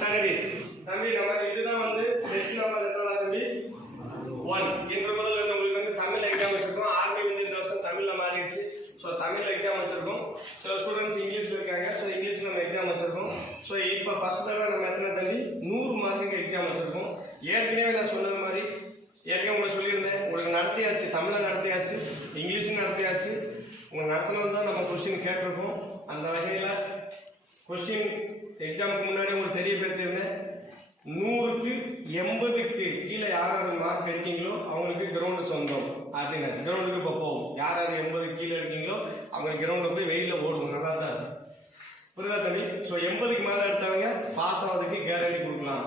சரி தம்பி நம்ம இதுதான் வந்து டெஸ்ட் நம்பர் எவ்வளோ தம்பி 1 இன்று முதல் உங்களுக்கு வந்து தமிழ் எக்ஸாம் வச்சிருக்கோம். ஆர்மி வந்து இந்த வருஷம் தமிழ்ல மாறிடுச்சு. ஸோ தமிழ் எக்ஸாம் வச்சிருக்கோம். சில ஸ்டூடெண்ட்ஸ் இங்கிலீஷ்ல இருக்காங்க. ஸோ இங்கிலீஷ் நம்ம எக்ஸாம் வச்சிருக்கோம். ஸோ இப்போ ஃபர்ஸ்ட் தடவை நம்ம எத்தனை தம்பி 100 மார்க்குக்கு எக்ஸாம் வச்சிருக்கோம். ஏற்கனவே நான் சொன்னது மாதிரி ஏற்கனவே உங்களுக்கு சொல்லியிருந்தேன், உங்களுக்கு நடத்தியாச்சு, தமிழில் நடத்தியாச்சு, இங்கிலீஷும் நடத்தியாச்சு. உங்களுக்கு நடத்தினது தான் நம்ம கொஸ்டின் கேட்டிருக்கோம். அந்த வகையில் கொஸ்டின் எக்ஸாமுக்கு முன்னாடி உங்களுக்கு தெரியப்படுத்தியிருந்தேன். 100க்கு 80க்கு கீழே யாராவது மார்க் எடுக்கீங்களோ அவங்களுக்கு கிரவுண்டு சொந்தம் அப்படின்னு. கிரவுண்டுக்கு இப்போ போவோம். யாராவது 80க்கு கீழே எடுக்கீங்களோ அவங்க கிரவுண்டில் போய் வெயிலில் ஓடுவோம். நல்லா தான் இருக்கும். புரியுதா தம்பி? ஸோ 80க்கு மேலே எடுத்தவங்க பாஸ் ஆகிறதுக்கு கேரண்டி கொடுக்கலாம்.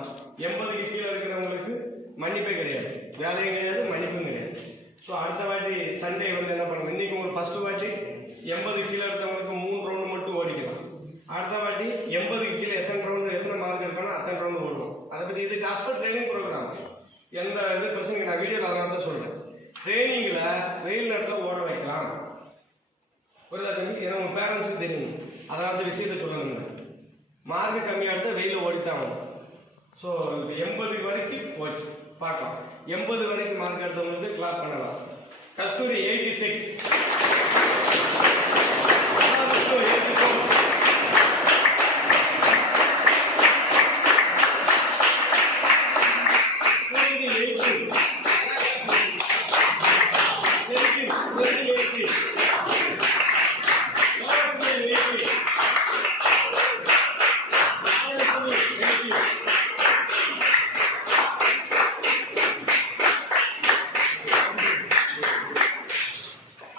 80க்கு கீழே இருக்கிறவங்களுக்கு மன்னிப்பே கிடையாது, வேலையும் கிடையாது, மன்னிப்பும் கிடையாது. ஸோ அடுத்த வாட்டி சண்டே வந்து என்ன பண்ணுவோம், இன்னைக்கு ஒரு ஃபர்ஸ்ட் வாட்டி 80 கீழே எடுத்தவங்களுக்கு 3 ரவுண்டு மட்டும் ஓடிக்கலாம். அடுத்த வாட்டி 80க்கு கீழே எத்தனை ரவுண்டு எத்தனை மார்க் இருக்கணும் அத்தனை ரவுண்டு ஓடுவோம். அதை பற்றி இது காஸ்பர் ட்ரைனிங் ப்ரோக்ராம். எந்த இது பிரச்சனைக்கு நான் வீடியோவில் அதனால தான் சொல்கிறேன். ட்ரைனிங்கில் வெயில் நேரத்தில் ஓட வைக்கலாம். புரியுதா தம்பி? ஏன்னா உங்கள் பேரண்ட்ஸுக்கு தெரியும். அதனால விஷயத்தை சொல்லணுங்க. மார்க் கம்மியாக எடுத்தால் வெயிலில் ஓடித்தான். ஸோ 80 வரைக்கும் போச்சு பார்க்கலாம். 80 வரைக்கும் மார்க் எடுத்தவங்களுக்கு கிளாப் பண்ணலாம். கஸ்தூரி 86,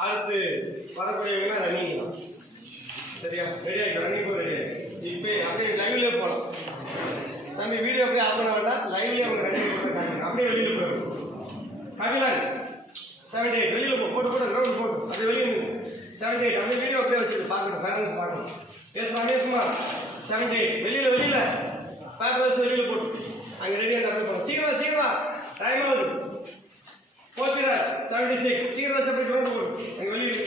அடுத்து வரக்கூடியவங்க ரன்னிங் தான். சரியா? ரெடியா? ரன்னிங் போய் ரெடியா? இப்போ அப்படியே லைவ்லேயே போகலாம் தம்பி. வீடியோ அப்படியே ஆஃப் பண்ண வேண்டாம். லைவ்லேயே அவங்க ரன்னிங் போட்டு அப்படியே வெளியில் போயிடும். கபிலன் 78 வெளியில் போட்டு கிரவுண்ட் போட்டு அப்படியே வெளியே 78 அப்படியே வீடியோ அப்படியே வச்சுட்டு பார்க்கணும். பேரண்ட்ஸ் பார்க்கணும். எஸ் ரமேஷ்குமார் 78 வெளியில் பேப்பர் வச்சு வெளியில் போட்டு அங்கே ரெடியாக நடந்து போகணும். சீக்கிரமா டைம் ஆகுது. போத்திராஜ் 76 சீக்கிரம் அப்படி கிரவுண்ட் போட்டு அங்கே வெளியில்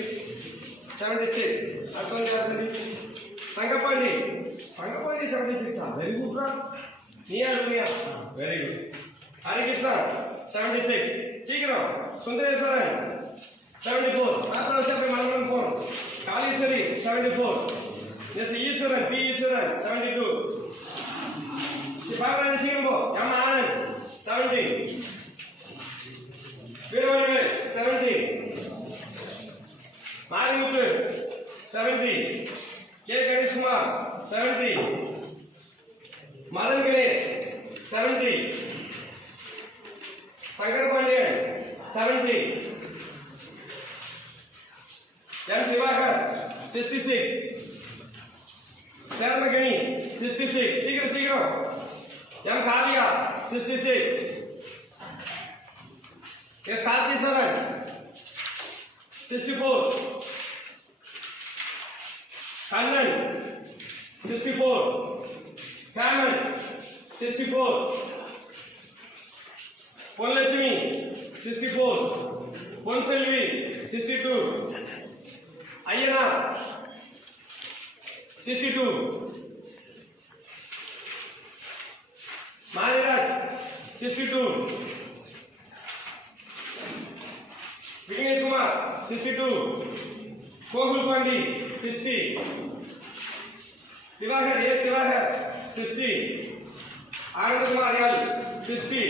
76. அடுத்த தங்கப்பாண்டி 76. Very good. நீயா வெரி குட். ஹரிகிருஷ்ணா 76 சீக்கிரம். சுந்தரேஸ்வரன் 74 அடுத்த வருஷம் போய் மலமலம் போகணும். காளீஸ்வரி 74. S Eswaran P Eswaran 72. பாபராணி சீக்கிரம் போ. எம் ஆனந்த் 70. வீரவன்கள் 70. மாரிமுத்து 70. கே கணேஷ்குமார் 70. மதன் கணேஷ் 70. சங்கர் பாண்டியன் 70. எம் திவாகர் 66. சேர்மகனி 66. சீக்கிரம். எம் காவியா 66. எஸ் கார்த்தீஸ்வரன் 64. கண்ணன் 64. ஹேமந்த் 64. பொன்லட்சுமி 64. பொன்செல்வி 62. ஐயனார் 62. மாரிராஜ் 62. விக்னேஷ்குமார் 62. கோகுல் பாண்டி 60. திவாகர் 60. ஆனந்தகுமார் 60.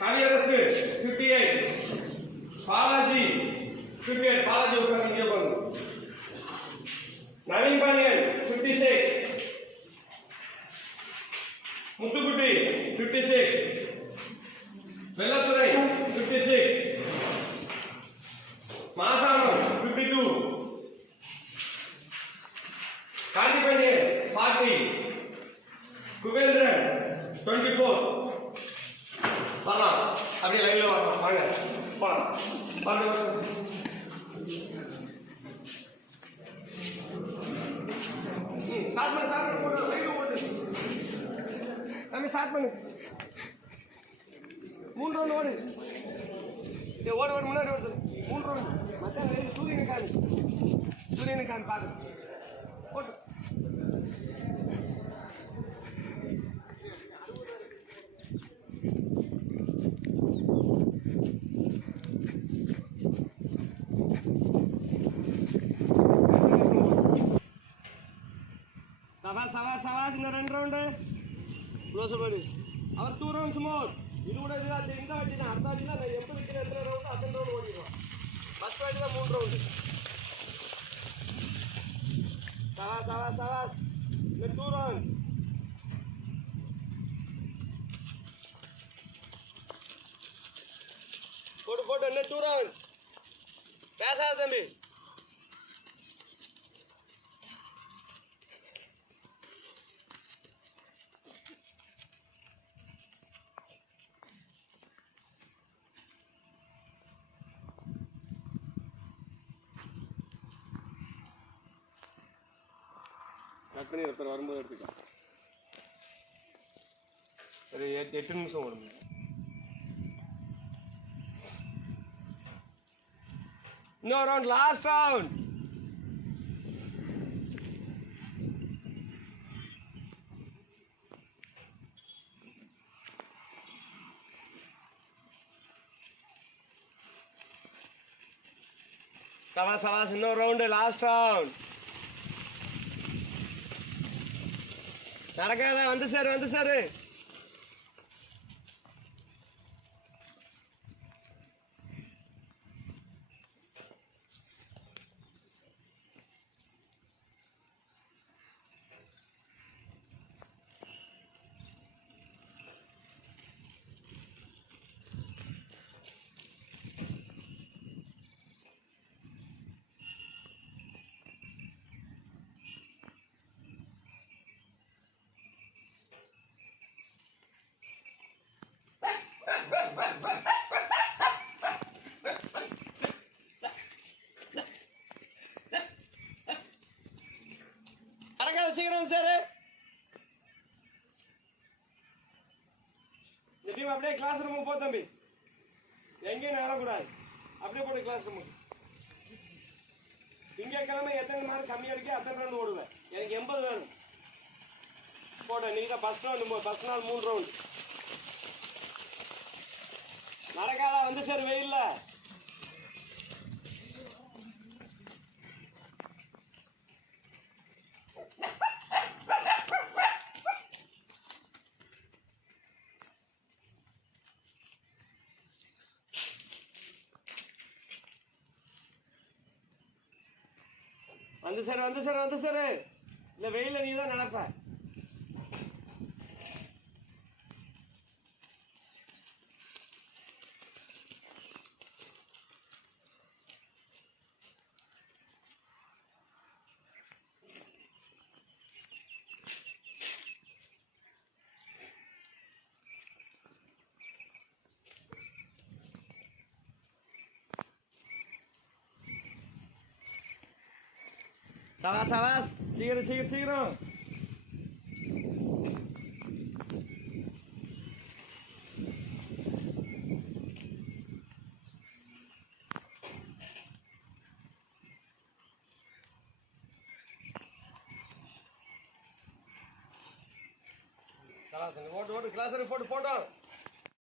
கவியரசு 58. பாலாஜி 58. பாலாஜி உட்கார்ந்து இங்கே போங்க. நவீன் பாண்டியன் 56. முத்துக்குட்டி 56. வெள்ளத்துறை 56. மாசானம் 52. காந்திபாண்டியன் 40. குபேந்திரன் 24. வரலாம் அப்படியே லைவ்ல வரலாம். வாங்க போலாம். ஸ்டார்ட் பண்ணு. 3 ரவுண்ட் ஓடு. ஓடு முன்னாடி ஓடுது. 3 ரவுண்ட் மற்ற சூரியனுக்கான் பாரு போட்டு சவாஸ் இந்த 2 ரவுண்டு க்ளோஸ் பண்ணி அவர் 2 ரவுண்ட்ஸ் மோர். இது கூட இது இந்த வாட்டி தான், அடுத்த வாட்டி தான் எப்போ விற்கிற எத்தனை ரவுண்டு அத்தனை ரவுண்டு ஓடிடுவோம். ஃபர்ஸ்ட் வாட்டி தான் 3 ரவுண்டு. சவாஸ் இந்த 2 ரவுண்ட் போட்டு என்ன 2 ரவுண்ட்ஸ். பேசாத தம்பி. கட் பண்ணி ஒருத்தர் வரும்போது எடுத்துக்கலாம். சரி 8 நிமிஷம் ஓடுங்க. இன்னொரு ரவுண்ட், லாஸ்ட் ரவுண்ட். சவாஸ் இன்னொரு ரவுண்டு, லாஸ்ட் ரவுண்ட். நடக்காத, வந்து சார். நடக்காத, சீக்கிரம் சார். இந்த டீம் அப்படியே கிளாஸ் ரூமுக்கு போ தம்பி. எங்கேயும் நகரக்கூடாது. அப்படியே போட்டு கிளாஸ் ரூமுக்கு. திங்கட்கிழமை எத்தனை மார்க் கம்மியா இருக்கு அத்தனை ரவுண்ட் ஓடுவேன். எனக்கு 80 வேணும். போட்டேன். நீங்க தான் ஃபர்ஸ்ட் நாள் 3 ரவுண்ட். நடக்காதா, வந்து சார் வெயில்ல. வந்து சார். இந்த வெயில நீ தான் நடப்ப. சவாஸ் சீக்கிரம். ஓட்டு கிளாஸ் போட்டு போட்டோம்.